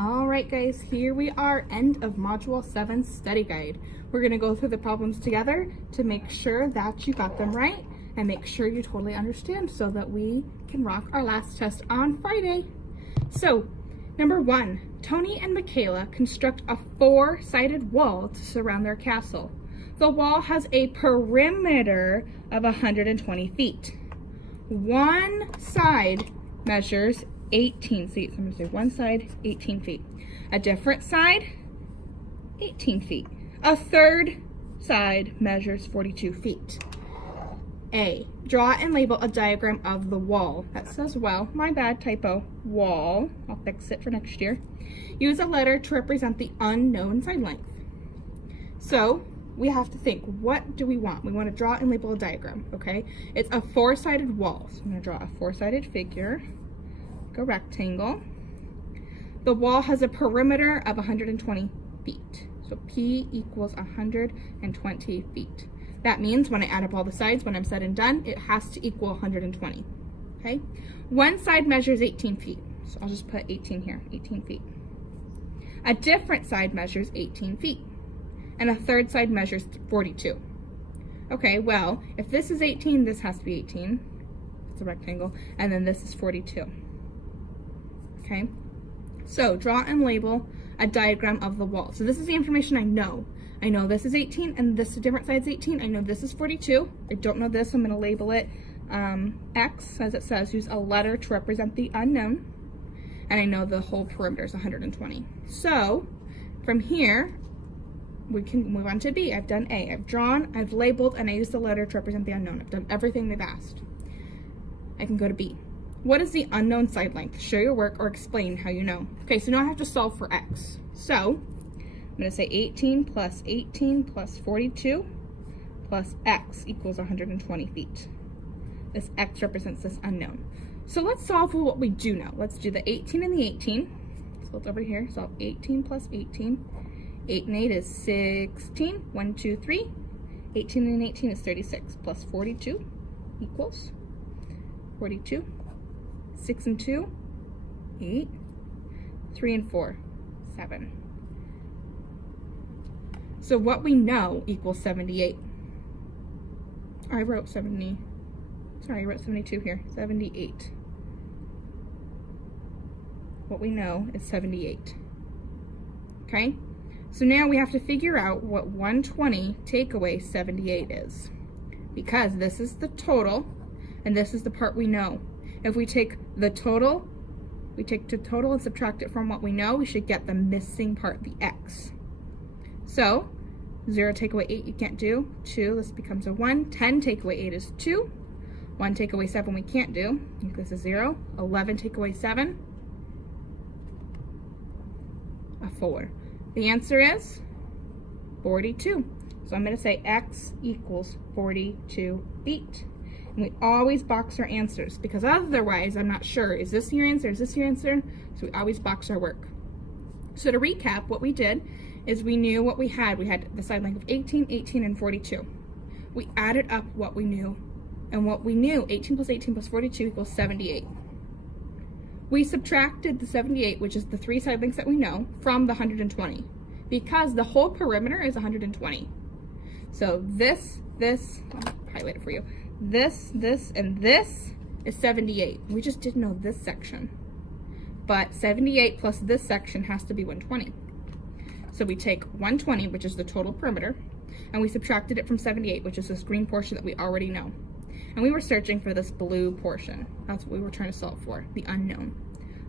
All right, guys, here we are, end of Module 7 study guide. We're going to go through the problems together to make sure that you got them right and make sure you totally understand so that we can rock our last test on Friday. So, number 1, Tony and Michaela construct a 4-sided wall to surround their castle. The wall has a perimeter of 120 feet. One side measures 18 feet. So I'm going to say one side, 18 feet. A different side, 18 feet. A third side measures 42 feet. A, draw and label a diagram of the wall. That says, well, my bad, typo, wall. I'll fix it for next year. Use a letter to represent the unknown side length. So we have to think, what do we want? We want to draw and label a diagram, okay? It's a 4-sided wall. So I'm going to draw a 4-sided figure. A rectangle. The wall has a perimeter of 120 feet. So P equals 120 feet. That means when I add up all the sides, when I'm said and done, it has to equal 120. Okay? One side measures 18 feet. So I'll just put 18 here, 18 feet. A different side measures 18 feet. And a third side measures 42. Okay, well, if this is 18, this has to be 18. It's a rectangle. And then this is 42. Okay, so draw and label a diagram of the wall. So this is the information I know. I know this is 18 and this different side's 18. I know this is 42. I don't know this. I'm going to label it X, as it says. Use a letter to represent the unknown. And I know the whole perimeter is 120. So from here, we can move on to B. I've done A. I've drawn, I've labeled, and I used the letter to represent the unknown. I've done everything they've asked. I can go to B. What is the unknown side length? Show your work or explain how you know. Okay, so now I have to solve for X. So I'm going to say 18 plus 42 plus X equals 120 feet. This X represents this unknown. So let's solve for what we do know. Let's do the 18 and the 18. So it's over here. Solve 18 plus 18. 8 and 8 is 16. 1, 2, 3. 18 and 18 is 36 plus 42 equals 42. 6 and 2, 8, 3 and 4, 7. So what we know equals 78. I wrote 70, sorry, I wrote 72 here, 78. What we know is 78. Okay, so now we have to figure out what 120 take away 78 is. Because this is the total, and this is the part we know. If we take the total, and subtract it from what we know, we should get the missing part, the X. So 0 take away 8 you can't do. 2, this becomes a 1. 10 take away 8 is 2. 1 take away 7 we can't do. This is 0. 11 take away 7, a 4. The answer is 42. So I'm going to say X equals 42 feet. And we always box our answers because otherwise I'm not sure, is this your answer, is this your answer? So we always box our work. So to recap, what we did is we knew what we had. We had the side length of 18, 18, and 42. We added up what we knew. And what we knew, 18 plus 42 equals 78. We subtracted the 78, which is the 3 side lengths that we know, from the 120 because the whole perimeter is 120. So this, I'll highlight it for you. This, and this is 78. We just didn't know this section. But 78 plus this section has to be 120. So we take 120, which is the total perimeter, and we subtracted it from 78, which is this green portion that we already know. And we were searching for this blue portion. That's what we were trying to solve for, the unknown.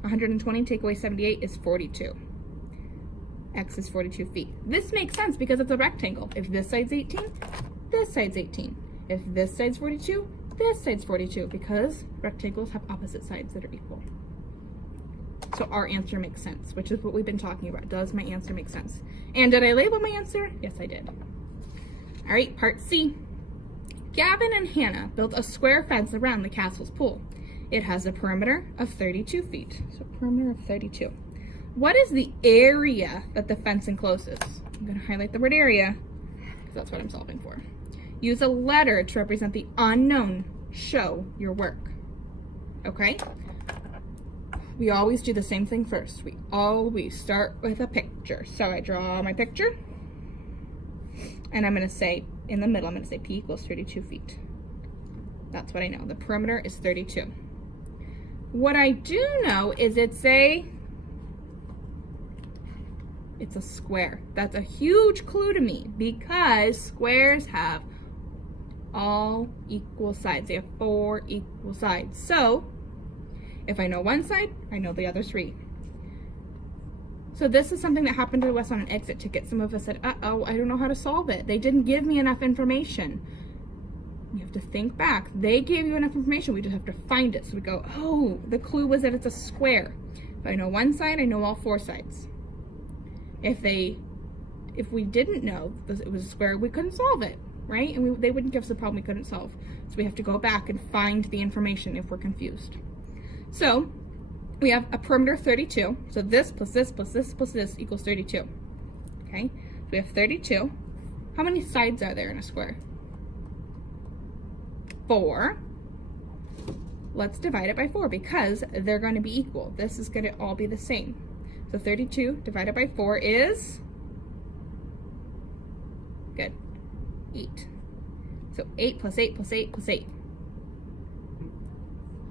120 take away 78 is 42. X is 42 feet. This makes sense because it's a rectangle. If this side's 18, this side's 18. If this side's 42, this side's 42 because rectangles have opposite sides that are equal. So our answer makes sense, which is what we've been talking about. Does my answer make sense? And did I label my answer? Yes, I did. All right, part C. Gavin and Hannah built a square fence around the castle's pool. It has a perimeter of 32 feet. So perimeter of 32. What is the area that the fence encloses? I'm going to highlight the word area because that's what I'm solving for. Use a letter to represent the unknown. Show your work. Okay? we always do the same thing first. We always start with a picture. So I draw my picture, and I'm gonna say, in the middle, I'm gonna say P equals 32 feet. That's what I know. The perimeter is 32. What I do know is it's a square. That's a huge clue to me because squares have all equal sides. They have 4 equal sides. So if I know one side, I know the other 3. So this is something that happened to us on an exit ticket. Some of us said, uh-oh, I don't know how to solve it. They didn't give me enough information. You have to think back. They gave you enough information. We just have to find it. So we go, oh, the clue was that it's a square. If I know one side, I know all 4 sides. If we didn't know it was a square, we couldn't solve it, right? And they wouldn't give us a problem we couldn't solve. So we have to go back and find the information if we're confused. So we have a perimeter 32. So this plus this plus this plus this equals 32. Okay, so we have 32. How many sides are there in a square? 4. Let's divide it by 4 because they're going to be equal. This is going to all be the same. So 32 divided by 4 is, good, 8. So 8 plus 8 plus 8 plus 8.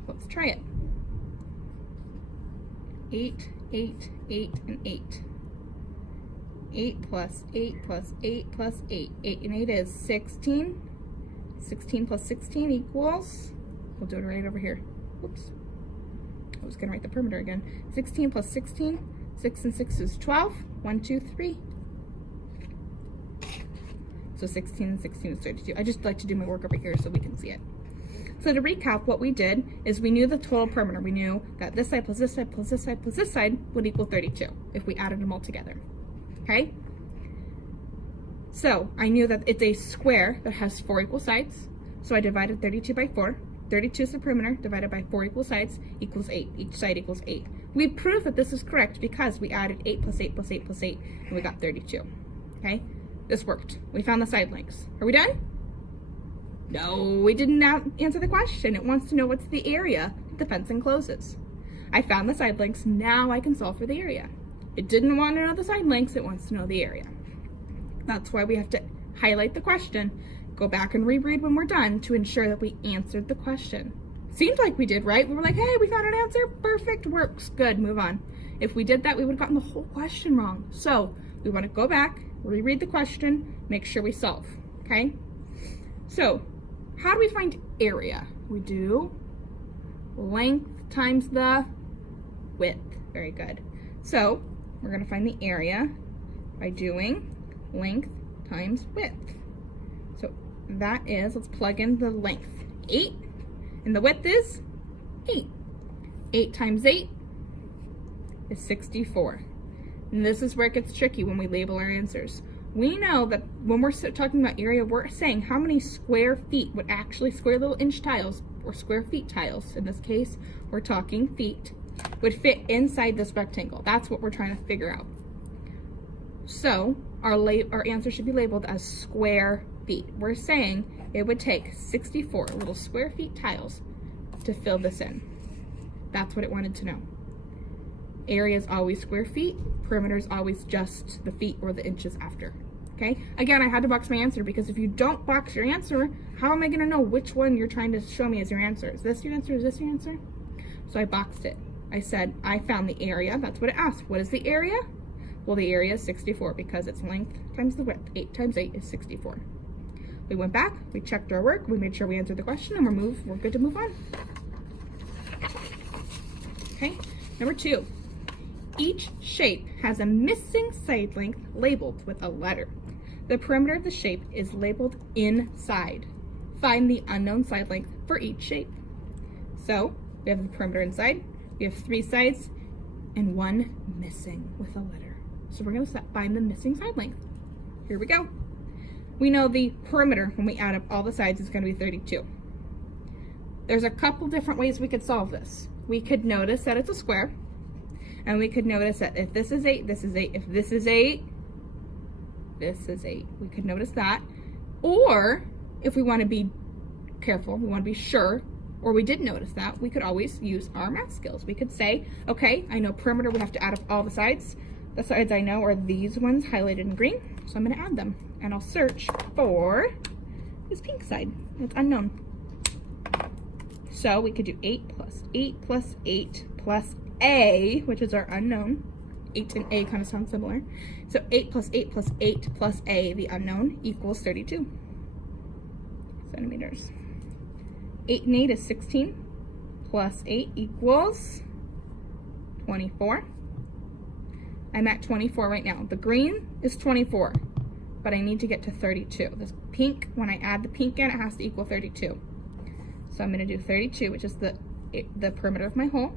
Let's try it. 8, 8, 8, and 8. 8 plus 8 plus 8 plus 8. 8 and 8 is 16. 16 plus 16 equals, we'll do it right over here. Oops. I was going to write the perimeter again. 16 plus 16, 6 and 6 is 12. 1, 2, 3. So 16 and 16 is 32. I just like to do my work over here so we can see it. So to recap, what we did is we knew the total perimeter. We knew that this side plus this side plus this side plus this side would equal 32 if we added them all together. Okay? So I knew that it's a square that has 4 equal sides. So I divided 32 by 4. 32 is the perimeter divided by 4 equal sides equals 8. Each side equals 8. We proved that this is correct because we added 8 plus 8 plus 8 plus 8 and we got 32. Okay? This worked. We found the side lengths. Are we done? No, we didn't answer the question. It wants to know what's the area the fence encloses. I found the side lengths. Now I can solve for the area. It didn't want to know the side lengths. It wants to know the area. That's why we have to highlight the question, go back and reread when we're done to ensure that we answered the question. Seemed like we did, right? We were like, hey, we found an answer. Perfect, works, good, move on. If we did that, we would have gotten the whole question wrong. So we want to go back, reread the question, make sure we solve, okay? So how do we find area? We do length times the width. Very good. So we're going to find the area by doing length times width. So that is, let's plug in the length, 8, and the width is 8. 8 times 8 is 64. And this is where it gets tricky when we label our answers. We know that when we're talking about area, we're saying how many square feet would actually, square little inch tiles, or square feet tiles, in this case, we're talking feet, would fit inside this rectangle. That's what we're trying to figure out. So our answer should be labeled as square feet. We're saying it would take 64 little square feet tiles to fill this in. That's what it wanted to know. Area is always square feet. Perimeter is always just the feet or the inches after. Okay? Again, I had to box my answer because if you don't box your answer, how am I going to know which one you're trying to show me as your answer? Is this your answer? Is this your answer? So I boxed it. I said, I found the area. That's what it asked. What is the area? Well, the area is 64 because it's length times the width. 8 times 8 is 64. We went back, we checked our work, we made sure we answered the question, and we're good to move on. Okay, number 2. Each shape has a missing side length labeled with a letter. The perimeter of the shape is labeled inside. Find the unknown side length for each shape. So we have the perimeter inside, we have 3 sides, and 1 missing with a letter. So we're going to find the missing side length. Here we go. We know the perimeter, when we add up all the sides, is going to be 32. There's a couple different ways we could solve this. We could notice that it's a square, and we could notice that if this is 8, this is 8. If this is 8, this is 8. We could notice that. Or, if we want to be careful, we want to be sure, or we did notice that, we could always use our math skills. We could say, okay, I know perimeter, we have to add up all the sides. The sides I know are these ones highlighted in green, so I'm gonna add them. And I'll search for this pink side. It's unknown. So we could do 8 plus 8 plus 8 plus A, which is our unknown. 8 and A kind of sound similar. So 8 plus 8 plus 8 plus A, the unknown, equals 32 centimeters. 8 and 8 is 16, plus 8 equals 24. I'm at 24 right now. The green is 24, but I need to get to 32. This pink, when I add the pink in, it has to equal 32. So I'm gonna do 32, which is the perimeter of my hole.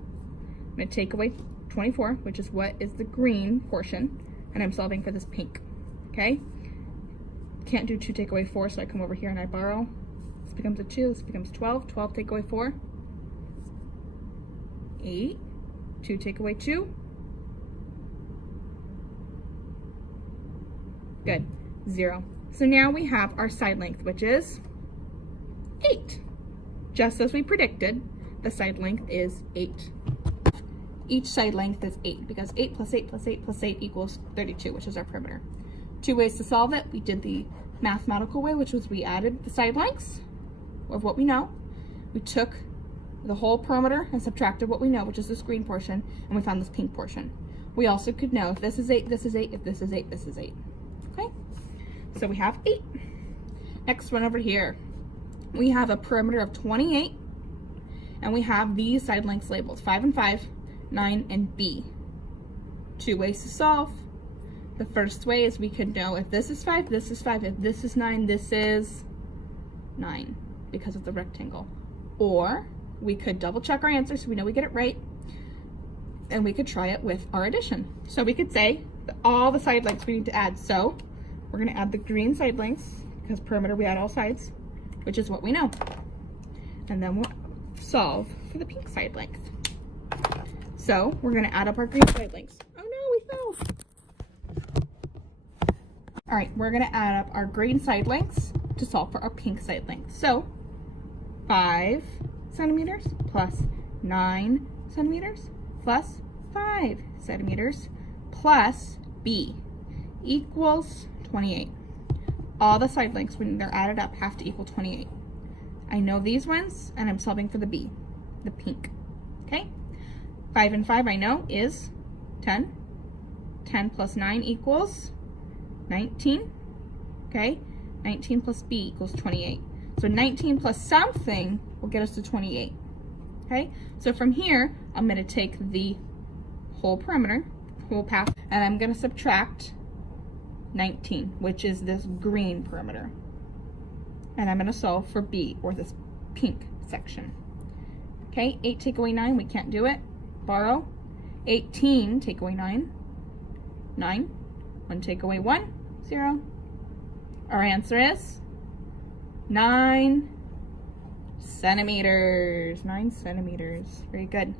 I'm gonna take away 24, which is what is the green portion, and I'm solving for this pink, okay? Can't do 2 take away 4, so I come over here and I borrow. This becomes a 2, this becomes 12. 12 take away 4, 8. 2 take away 2. Good, 0. So now we have our side length, which is 8. Just as we predicted, the side length is 8. Each side length is 8 because 8 plus 8 plus 8 plus 8 equals 32, which is our perimeter. 2 ways to solve it. We did the mathematical way, which was we added the side lengths of what we know. We took the whole perimeter and subtracted what we know, which is this green portion, and we found this pink portion. We also could know if this is 8, this is 8, if this is 8, this is 8. Okay, so we have 8. Next one over here. We have a perimeter of 28, and we have these side lengths labeled 5 and 5, 9 and B. 2 ways to solve. The first way is we could know if this is 5, this is 5, if this is 9, this is 9, because of the rectangle. Or we could double check our answer so we know we get it right, and we could try it with our addition. So we could say that all the side lengths we need to add. So we're gonna add the green side lengths, because perimeter we add all sides, which is what we know. And then we'll solve for the pink side length. So we're gonna add up our green side lengths. Oh no, we fell. All right, we're gonna add up our green side lengths to solve for our pink side length. So 5 centimeters plus 9 centimeters plus 5 centimeters plus B equals 28. All the side lengths, when they're added up, have to equal 28. I know these ones, and I'm solving for the B, the pink, okay? 5 and 5 I know is 10. 10 plus 9 equals 19, okay? 19 plus B equals 28. So 19 plus something will get us to 28, okay? So from here, I'm gonna take the whole perimeter, whole path, and I'm gonna subtract 19, which is this green perimeter. And I'm gonna solve for B, or this pink section. Okay, 8 take away 9, we can't do it. Borrow. 18 take away 9, 9. 1 take away 1, 0. Our answer is 9 centimeters. 9 centimeters, very good.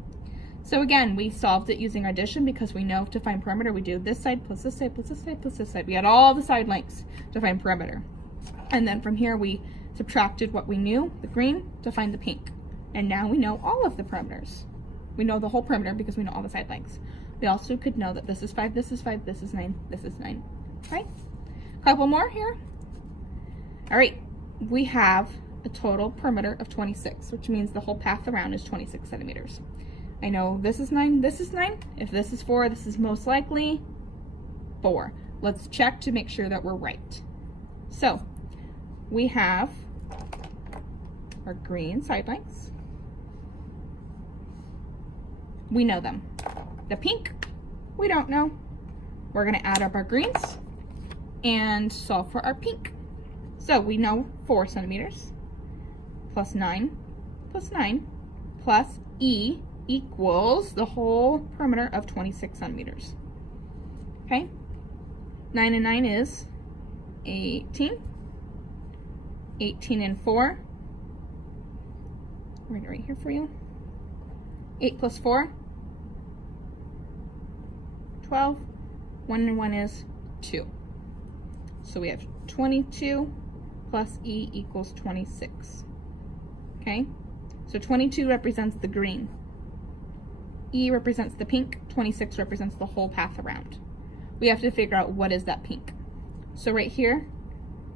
So again, we solved it using addition because we know to find perimeter, we do this side plus this side plus this side plus this side. We had all the side lengths to find perimeter. And then from here, we subtracted what we knew, the green, to find the pink. And now we know all of the perimeters. We know the whole perimeter because we know all the side lengths. We also could know that this is 5, this is 5, this is 9, this is 9. Right? Couple more here. All right, we have a total perimeter of 26, which means the whole path around is 26 centimeters. I know this is 9, this is 9. If this is 4, this is most likely 4. Let's check to make sure that we're right. So we have our green side lengths. We know them. The pink, we don't know. We're gonna add up our greens and solve for our pink. So we know 4 centimeters plus 9 plus 9 plus E equals the whole perimeter of 26 centimeters. Okay? 9 and 9 is 18. 18 and 4. Right here for you. 8 plus 4. 12. 1 and 1 is 2. So we have 22 plus E equals 26. Okay? So 22 represents the green. E represents the pink. 26 represents the whole path around. We have to figure out what is that pink. So right here,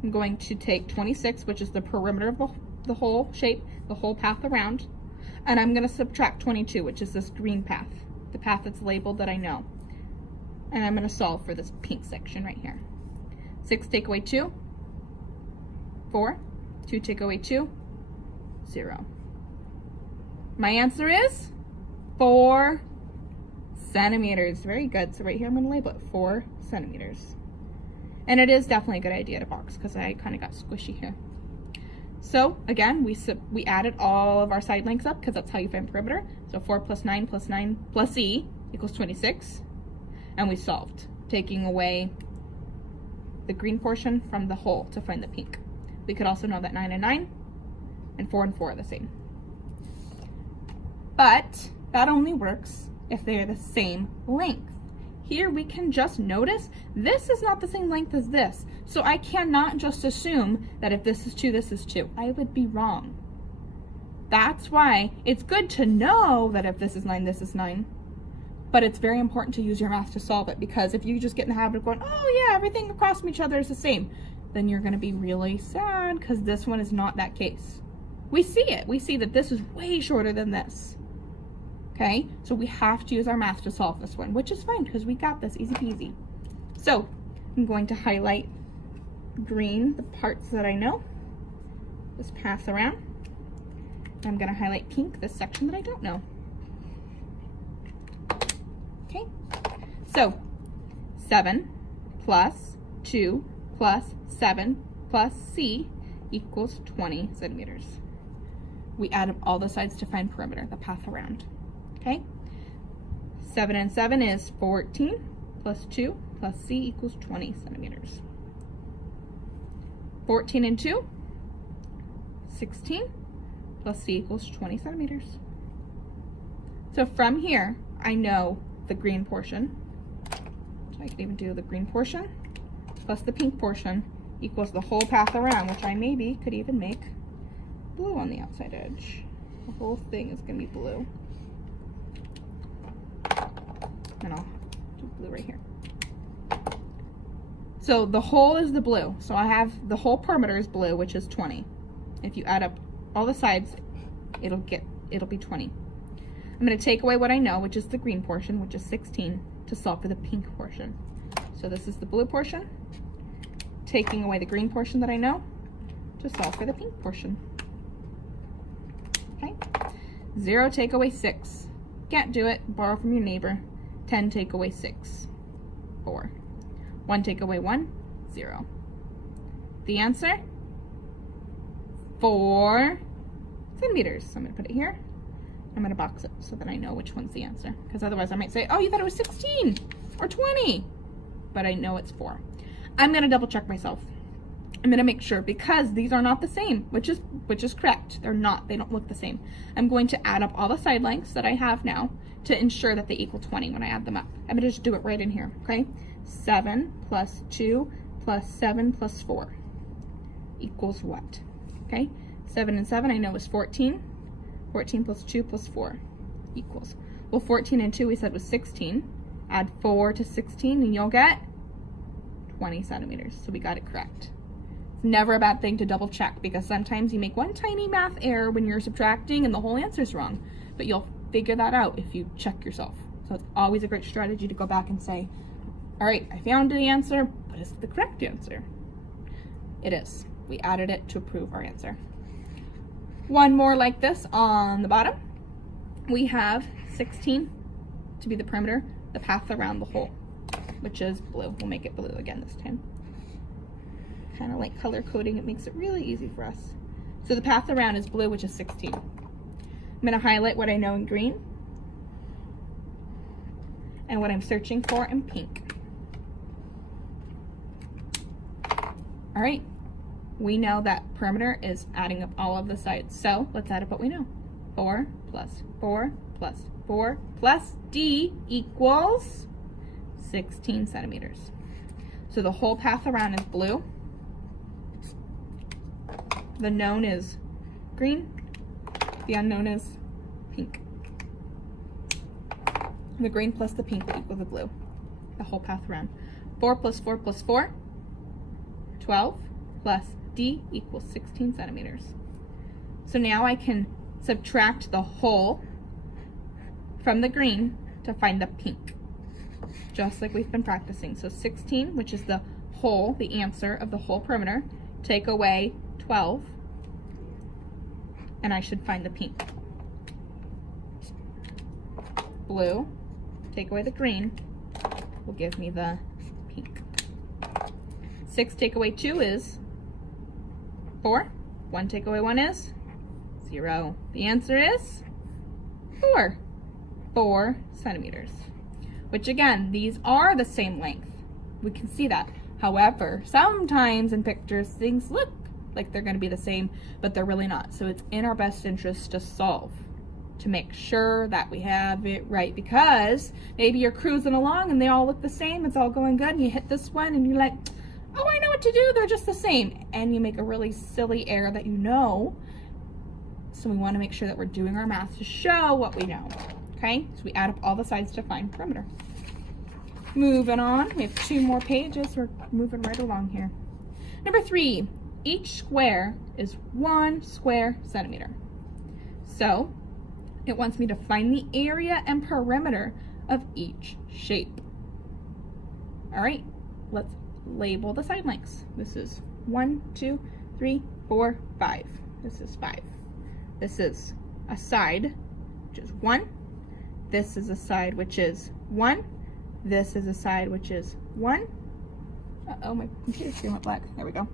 I'm going to take 26, which is the perimeter of the whole shape, the whole path around, and I'm going to subtract 22, which is this green path, the path that's labeled that I know. And I'm going to solve for this pink section right here. 6 take away 2, 4. 2 take away 2, 0. My answer is 4 centimeters. Very good. So right here I'm going to label it 4 centimeters. And it is definitely a good idea to box because I kind of got squishy here. So again, we added all of our side lengths up because that's how you find perimeter. So 4 plus 9 plus 9 plus E equals 26. And we solved, taking away the green portion from the whole to find the pink. We could also know that 9 and 9 and 4 and 4 are the same. But that only works if they are the same length. Here we can just notice this is not the same length as this. So I cannot just assume that if this is 2, this is 2. I would be wrong. That's why it's good to know that if this is 9, this is 9. But it's very important to use your math to solve it, because if you just get in the habit of going, oh yeah, everything across from each other is the same, then you're going to be really sad because this one is not that case. We see it. We see that this is way shorter than this. Okay, so we have to use our math to solve this one, which is fine because we got this, easy peasy. So I'm going to highlight green the parts that I know, this path around. I'm going to highlight pink this section that I don't know. Okay, so 7 plus 2 plus 7 plus C equals 20 centimeters. We add up all the sides to find perimeter, the path around. Okay, 7 and 7 is 14 plus 2 plus C equals 20 centimeters. 14 and 2, 16 plus C equals 20 centimeters. So from here, I know the green portion. So I can even do the green portion plus the pink portion equals the whole path around, which I maybe could even make blue on the outside edge. The whole thing is going to be blue. And I'll do blue right here. So the whole is the blue. So I have the whole perimeter is blue, which is 20. If you add up all the sides, it'll be 20. I'm going to take away what I know, which is the green portion, which is 16, to solve for the pink portion. So this is the blue portion, taking away the green portion that I know to solve for the pink portion. Okay, 0 take away 6. Can't do it, borrow from your neighbor. 10 take away 6, 4. 1 take away 1, 0. The answer, 4 centimeters. So I'm going to put it here. I'm going to box it so that I know which one's the answer. Because otherwise I might say, oh, you thought it was 16 or 20. But I know it's 4. I'm going to double check myself. I'm going to make sure, because these are not the same, which is correct. They're not. They don't look the same. I'm going to add up all the side lengths that I have now to ensure that they equal 20 when I add them up. I'm going to just do it right in here, okay? 7 plus 2 plus 7 plus 4 equals what? Okay? 7 and 7 I know is 14. 14 plus 2 plus 4 equals. Well, 14 and 2 we said was 16. Add 4 to 16 and you'll get 20 centimeters. So we got it correct. It's never a bad thing to double check, because sometimes you make one tiny math error when you're subtracting and the whole answer is wrong. But you'll figure that out if you check yourself. So it's always a great strategy to go back and say, all right, I found the answer, but is it the correct answer? It is. We added it to prove our answer. One more like this on the bottom. We have 16 to be the perimeter, the path around the hole, which is blue. We'll make it blue again this time. Kind of like color coding, it makes it really easy for us. So the path around is blue, which is 16. I'm going to highlight what I know in green and what I'm searching for in pink. All right. We know that perimeter is adding up all of the sides. So let's add up what we know. 4 plus 4 plus 4 plus D equals 16 centimeters. So the whole path around is blue. The known is green. The unknown is pink. The green plus the pink will equal the blue, the whole path around. 4 plus 4 plus 4, 12, plus D equals 16 centimeters. So now I can subtract the whole from the green to find the pink, just like we've been practicing. So 16, which is the whole, the answer of the whole perimeter, take away 12, and I should find the pink. Blue, take away the green, will give me the pink. 6 take away 2 is 4. 1 take away 1 is 0. The answer is 4 centimeters. Which again, these are the same length. We can see that. However, sometimes in pictures things look like they're going to be the same, but they're really not. So it's in our best interest to solve, to make sure that we have it right, because maybe you're cruising along and they all look the same, it's all going good, and you hit this one and you're like, oh, I know what to do, they're just the same, and you make a really silly error that you know. So we want to make sure that we're doing our math to show what we know. Okay, so we add up all the sides to find perimeter. Moving on, we have 2 more pages. We're moving right along here. Number 3, each square is 1 square centimeter. So it wants me to find the area and perimeter of each shape. All right, let's label the side lengths. This is 1, 2, 3, 4, 5. This is 5. This is a side, which is 1. This is a side, which is 1. This is a side, which is 1. Uh-oh, my computer screen went black. There we go.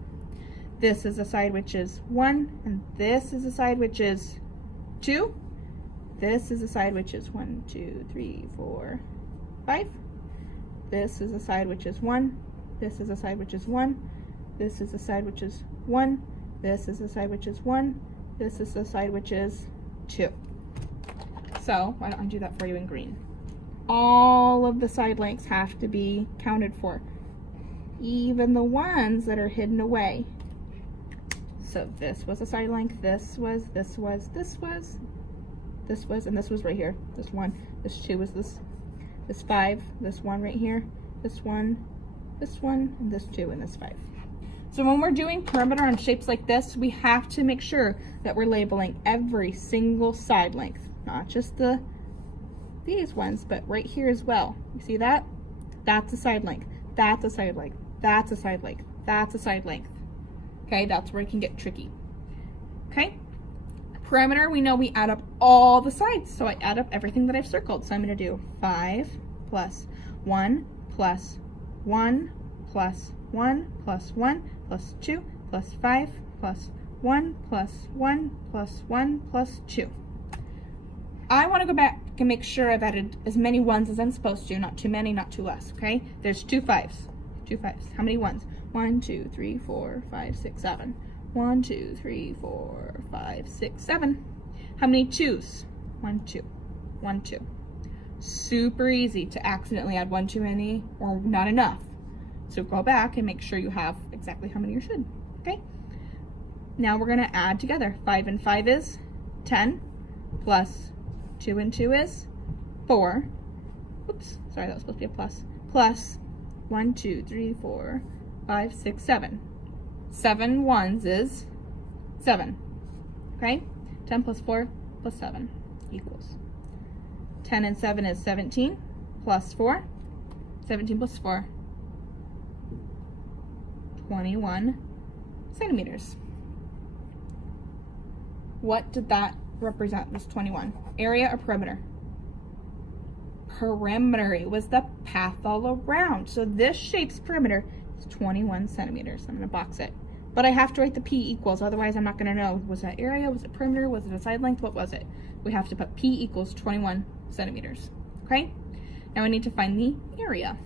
This is a side, which is 1. And this is a side, which is 2. This is a side, which is 1, 2, 3, 4, 5. This is a side, which is 1. This is a side, which is 1. This is a side, which is 1. This is a side, which is 1. This is the side, which is 2. So why don't I do that for you in green? All of the side lengths have to be counted for, even the ones that are hidden away. So this was a side length, this was, and this was right here. This 1, this 2 was this 5, this 1 right here, this 1, and this 2, and this 5. So when we're doing perimeter on shapes like this, we have to make sure that we're labeling every single side length, not just these ones, but right here as well. You see that? That's a side length. That's a side length. That's a side length. That's a side length. Okay, that's where it can get tricky. Okay, perimeter, we know we add up all the sides. So I add up everything that I've circled. So I'm going to do 5 plus 1 plus 1 plus 1 plus 1 plus 2 plus 5 plus 1 plus 1 plus 1 plus 2. I want to go back and make sure I've added as many ones as I'm supposed to, not too many, not too less, okay? There's 2 5s. 2 5s. How many ones? 1, 2, 3, 4, 5, 6, 7. 1, 2, 3, 4, 5, 6, 7. How many 2s? 1, 2. 1, 2. Super easy to accidentally add 1 too many or not enough. So go back and make sure you have exactly how many you should, okay? Now we're gonna add together. 5 and 5 is 10, plus 2 and 2 is 4. Oops, sorry, that was supposed to be a plus. Plus 1, 2, 3, 4, 5, 6, 7. 7 ones is 7, okay? 10 plus 4 plus 7 equals. 10 and 7 is 17, plus 4. 17 plus 4, 21 centimeters. What did that represent, this 21? Area or perimeter? Perimeter. It was the path all around. So this shape's perimeter is 21 centimeters. I'm going to box it. But I have to write the P equals, otherwise I'm not going to know. Was that area? Was it perimeter? Was it a side length? What was it? We have to put P equals 21 centimeters. Okay? Now I need to find the area.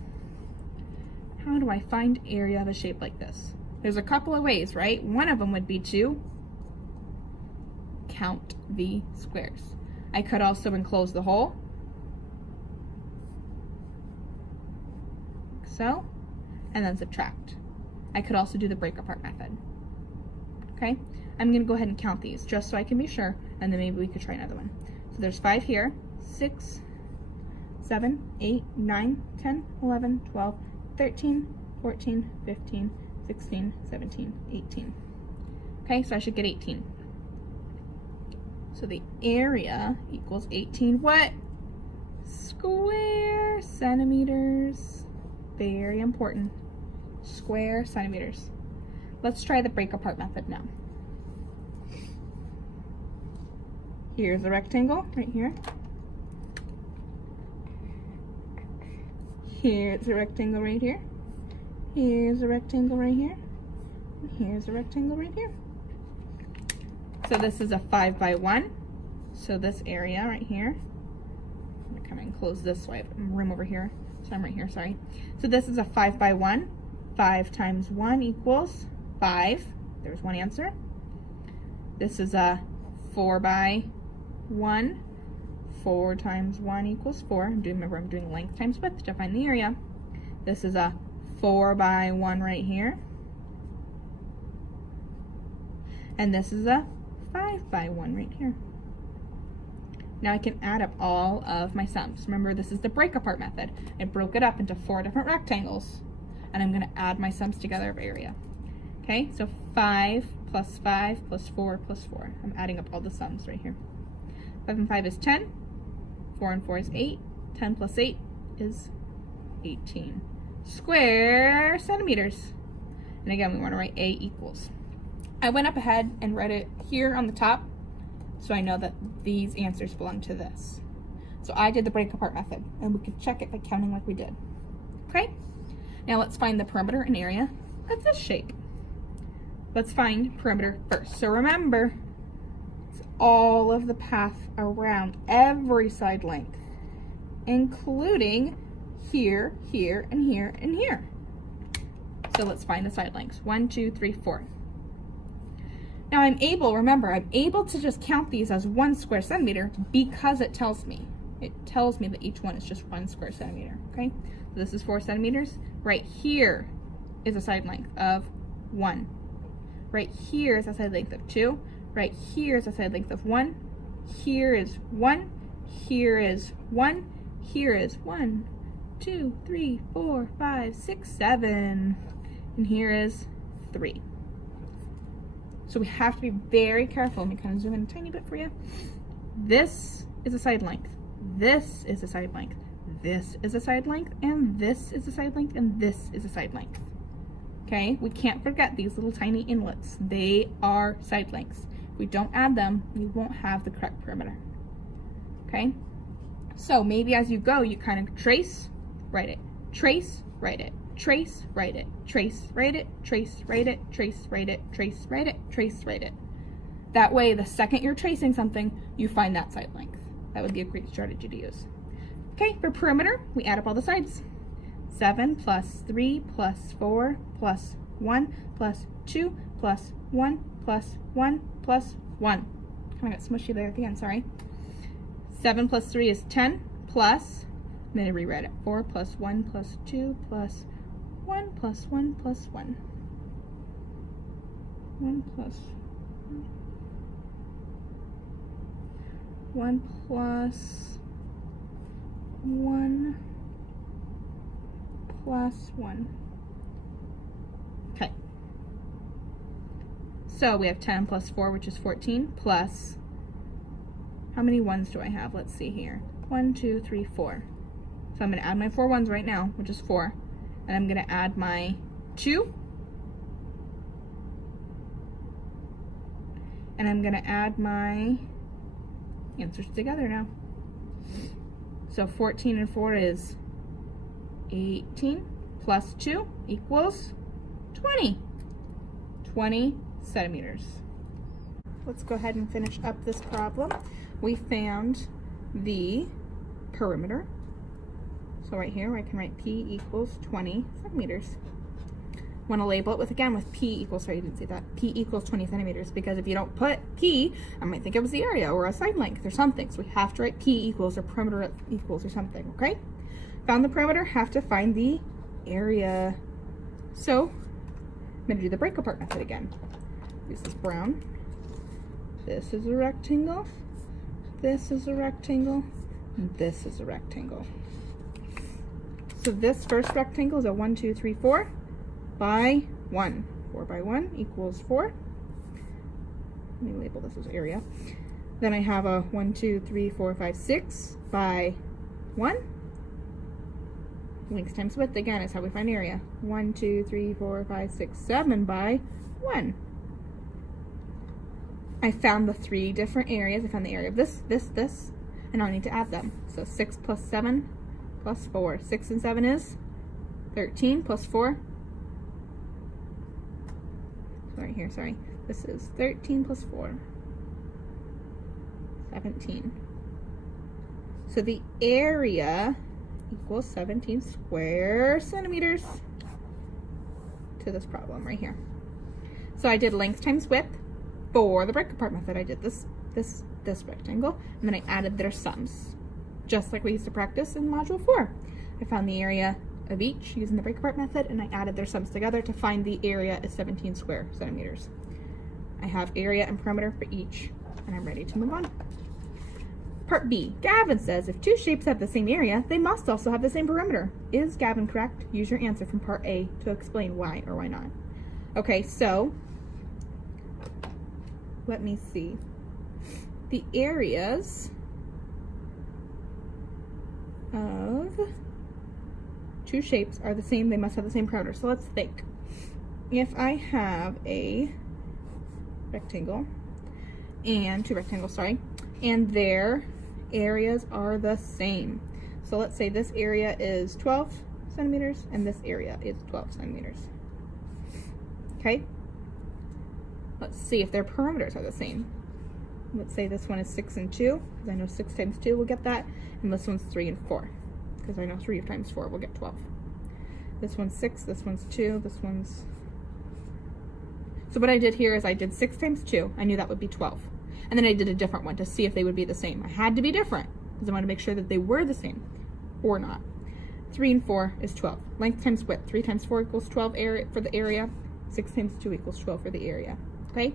How do I find area of a shape like this? There's a couple of ways, right? One of them would be to count the squares. I could also enclose the hole, so, and then subtract. I could also do the break apart method. Okay, I'm going to go ahead and count these just so I can be sure and then maybe we could try another one. So there's 5 here, 6, 7, 8, 9, 10, 11, 12, 13, 14, 15, 16, 17, 18. Okay, so I should get 18. So the area equals 18 what? Square centimeters. Very important. Square centimeters. Let's try the break apart method now. Here's a rectangle right here. Here's a rectangle right here. Here's a rectangle right here. And here's a rectangle right here. So this is a 5 by 1. So this area right here, I'm gonna come and close this so I have room over here. So I'm right here, sorry. So this is a 5 by 1. 5 times 1 equals 5. There's one answer. This is a 4 by 1. 4 times 1 equals 4. Remember, I'm doing length times width to find the area. This is a 4 by 1 right here. And this is a 5 by 1 right here. Now I can add up all of my sums. Remember, this is the break apart method. I broke it up into 4 different rectangles, and I'm going to add my sums together of area. Okay, so 5 plus 5 plus 4 plus 4. I'm adding up all the sums right here. 5 and 5 is 10. 4 and 4 is 8. 10 plus 8 is 18 square centimeters. And again, we want to write A equals. I went up ahead and read it here on the top, so I know that these answers belong to this. So I did the break apart method, and we can check it by counting like we did. Okay? Now let's find the perimeter and area of this shape. Let's find perimeter first. So remember, it's all of the path around every side length, including here, here, and here, and here. So let's find the side lengths. 1, 2, 3, 4. Now I'm able to just count these as 1 square centimeter because it tells me. It tells me that each one is just 1 square centimeter, okay? So this is 4 centimeters. Right here is a side length of 1. Right here is a side length of 2. Right here is a side length of 1. Here is 1. Here is 1. Here is 1, 2, 3, 4, 5, 6, 7. And here is 3. So we have to be very careful. Let me kind of zoom in a tiny bit for you. This is a side length. This is a side length. This is a side length, and this is a side length, and this is a side length. Okay, we can't forget these little tiny inlets. They are side lengths. If we don't add them, we won't have the correct perimeter. Okay, so maybe as you go, you kind of trace, write it, trace, write it, trace, write it, trace, write it, trace, write it, trace, write it, trace, write it, trace, write it. That way, the second you're tracing something, you find that side length. That would be a great strategy to use. Okay, for perimeter, we add up all the sides. 7 plus 3 plus 4 plus 1 plus 2 plus 1 plus 1 plus 1. Kind of got smushy there at the end, sorry. 7 plus 3 is 10 plus, and then I reread it, 4 plus 1 plus 2 plus 1 plus 1 plus 1. 1 plus 1 plus 1 plus 1. Okay. So we have 10 plus 4, which is 14, plus, how many ones do I have? Let's see here. 1, 2, 3, 4. So I'm going to add my 4 ones right now, which is 4. And I'm going to add my 2. And I'm going to add my answers together now. So 14 and 4 is 18 plus 2 equals 20. 20 centimeters. Let's go ahead and finish up this problem. We found the perimeter. So right here, I can write P equals 20 centimeters. I want to label it with, again, with P equals, sorry, I didn't say that, P equals 20 centimeters, because if you don't put P, I might think it was the area or a side length or something. So we have to write P equals or perimeter equals or something, okay? Found the perimeter, have to find the area. So I'm going to do the break apart method again. Use this brown. This is a rectangle. This is a rectangle. And this is a rectangle. So this first rectangle is a 1, 2, 3, 4 by 1. 4 by 1 equals 4. Let me label this as area. Then I have a 1, 2, 3, 4, 5, 6 by 1. Length times width again is how we find area. 1, 2, 3, 4, 5, 6, 7 by 1. I found the 3 different areas. I found the area of this, this, and I'll need to add them. So 6 plus 7 plus 4. 6 and 7 is 13 plus 4. Sorry. This is 13 plus 4. 17. So the area equals 17 square centimeters to this problem right here. So I did length times width for the break-apart method. I did this rectangle, and then I added their sums, just like we used to practice in Module 4. I found the area of each using the break-apart method, and I added their sums together to find the area is 17 square centimeters. I have area and perimeter for each, and I'm ready to move on. Part B, Gavin says if 2 shapes have the same area, they must also have the same perimeter. Is Gavin correct? Use your answer from part A to explain why or why not. Okay, so let me see. The areas of 2 shapes are the same, they must have the same perimeter. So let's think. If I have a rectangle and 2 rectangles, sorry, and their areas are the same. So let's say this area is 12 centimeters and this area is 12 centimeters. Okay? Let's see if their perimeters are the same. Let's say this one is 6 and 2, because I know 6 times 2 will get that, and this one's 3 and 4, because I know 3 times 4 will get 12. This one's 6, this one's 2, this one's... So what I did here is I did 6 times 2, I knew that would be 12. And then I did a different one to see if they would be the same. I had to be different, because I wanted to make sure that they were the same, or not. 3 and 4 is 12. Length times width, 3 times 4 equals 12 area for the area, 6 times 2 equals 12 for the area, okay?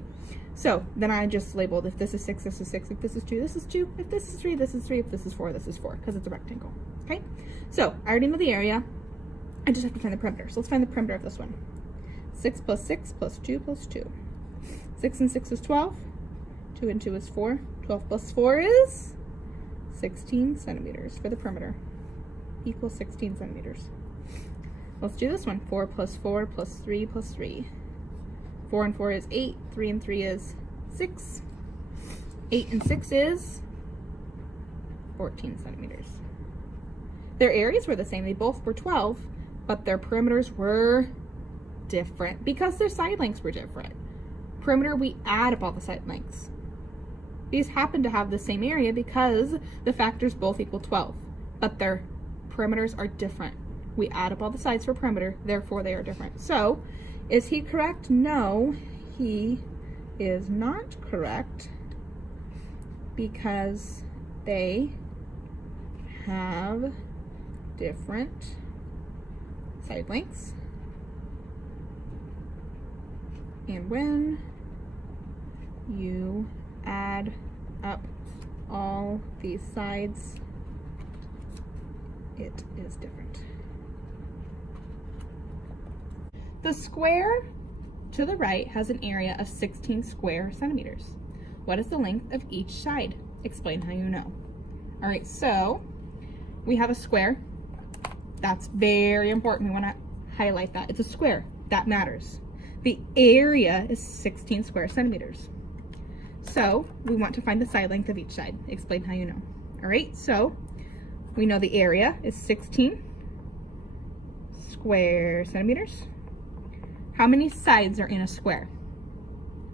So then I just labeled if this is 6, this is 6, if this is 2, this is 2, if this is 3, this is 3, if this is 4, this is 4, because it's a rectangle, okay? So I already know the area, I just have to find the perimeter. So let's find the perimeter of this one. 6 plus 6 plus 2 plus 2. 6 and 6 is 12, 2 and 2 is 4, 12 plus 4 is 16 centimeters for the perimeter, equals 16 centimeters. Let's do this one. 4 plus 4 plus 3 plus 3. 4 and 4 is 8, 3 and 3 is 6, 8 and 6 is 14 centimeters. Their areas were the same, they both were 12, but their perimeters were different because their side lengths were different. Perimeter, we add up all the side lengths. These happen to have the same area because the factors both equal 12, but their perimeters are different. We add up all the sides for perimeter, therefore they are different. So, is he correct? No, he is not correct because they have different side lengths. And when you add up all these sides, it is different. The square to the right has an area of 16 square centimeters. What is the length of each side? Explain how you know. All right, so we have a square. That's very important. We want to highlight that. It's a square. That matters. The area is 16 square centimeters. So we want to find the side length of each side. Explain how you know. All right, so we know the area is 16 square centimeters. How many sides are in a square?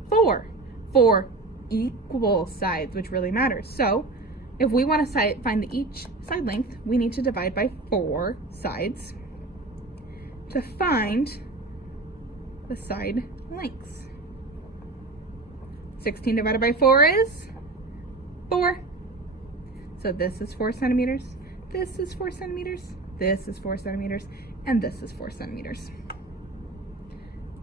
4. 4 equal sides, which really matters. So if we want to find each side length, we need to divide by 4 sides to find the side lengths. 16 divided by 4 is 4. So this is 4 centimeters, this is 4 centimeters, this is 4 centimeters, and this is 4 centimeters.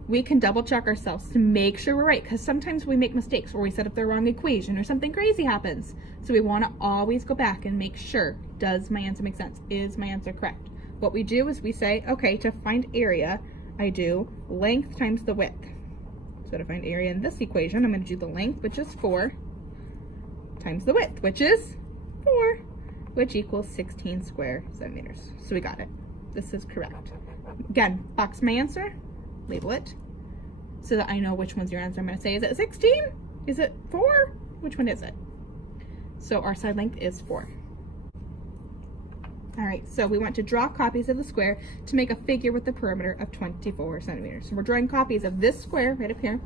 we can double check ourselves to make sure we're right, because sometimes we make mistakes or we set up the wrong equation or something crazy happens. So we want to always go back and make sure, does my answer make sense? Is my answer correct? What we do is we say, okay, to find area, I do length times the width. So to find area in this equation, I'm going to do the length, which is 4, times the width, which is 4, which equals 16 square centimeters. So we got it. This is correct. Again, box my answer, label it, so that I know which one's your answer. I'm going to say, is it 16? Is it 4? Which one is it? So our side length is 4. All right, so we want to draw copies of the square to make a figure with the perimeter of 24 centimeters. So we're drawing copies of this square right up here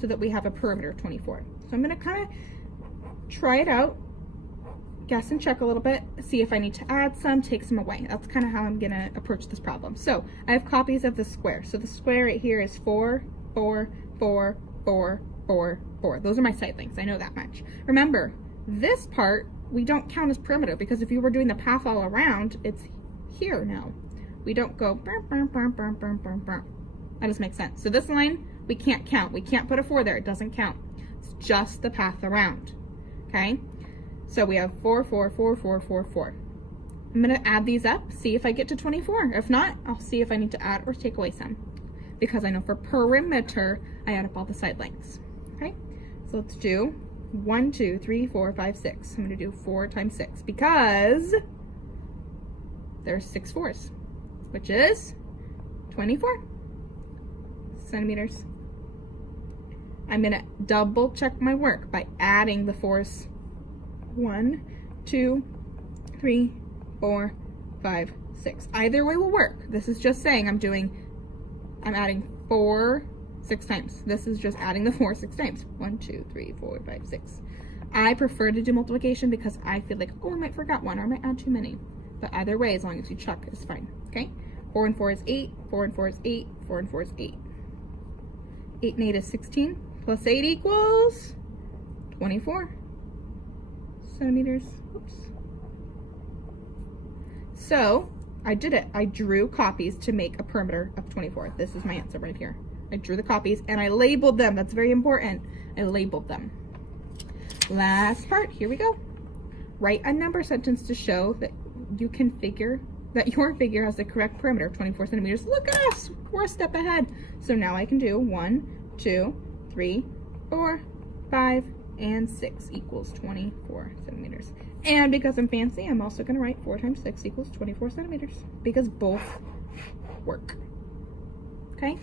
so that we have a perimeter of 24. So I'm going to kind of try it out, guess and check a little bit, see if I need to add some, take some away. That's kind of how I'm going to approach this problem. So I have copies of the square. So the square right here is 4, 4, 4, 4, 4, 4. Those are my side lengths. I know that much. Remember, this part we don't count as perimeter, because if you were doing the path all around, it's here now. We don't go burr, burr, burr, burr, burr, burr, burr. That doesn't make sense. So this line, we can't count. We can't put a 4 there. It doesn't count. It's just the path around. Okay? So we have 4, 4, 4, 4, 4, 4. I'm going to add these up, see if I get to 24. If not, I'll see if I need to add or take away some, because I know for perimeter, I add up all the side lengths. Okay? So let's do 1, 2, 3, 4, 5, 6. I'm going to do 4 times 6 because there's 6 4s, which is 24 centimeters. I'm going to double check my work by adding the 4s. 1, 2, 3, 4, 5, 6. Either way will work. This is just saying I'm adding 4 6 times. This is just adding the 4 6 times. 1, 2, 3, 4, 5, 6. I prefer to do multiplication because I feel like, oh, I might forgot one or I might add too many. But either way, as long as you check, is fine. Okay? 4 and 4 is 8. 4 and 4 is 8. 4 and 4 is 8. 8 and 8 is 16. Plus 8 equals 24 centimeters. Oops. So I did it. I drew copies to make a perimeter of 24. This is my answer right here. I drew the copies and I labeled them. That's very important. I labeled them. Last part, here we go. Write a number sentence to show that you can figure that your figure has the correct perimeter of 24 centimeters. Look at us, we're a step ahead. So now I can do 1, 2, 3, 4, 5, and 6 equals 24 centimeters. And because I'm fancy, I'm also going to write 4 times 6 equals 24 centimeters, because both work. Okay?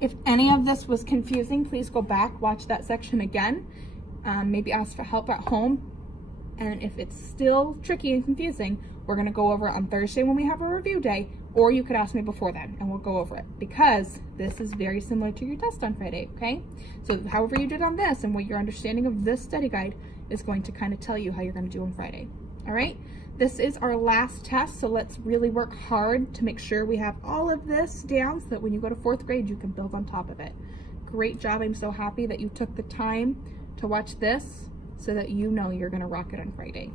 If any of this was confusing, please go back, watch that section again, maybe ask for help at home. And if it's still tricky and confusing, we're going to go over it on Thursday when we have a review day, or you could ask me before then and we'll go over it, because this is very similar to your test on Friday, okay? So however you did on this and what your understanding of this study guide is going to kind of tell you how you're going to do on Friday. All right? This is our last test, so let's really work hard to make sure we have all of this down so that when you go to 4th grade, you can build on top of it. Great job. I'm so happy that you took the time to watch this so that you know you're going to rock it on Friday.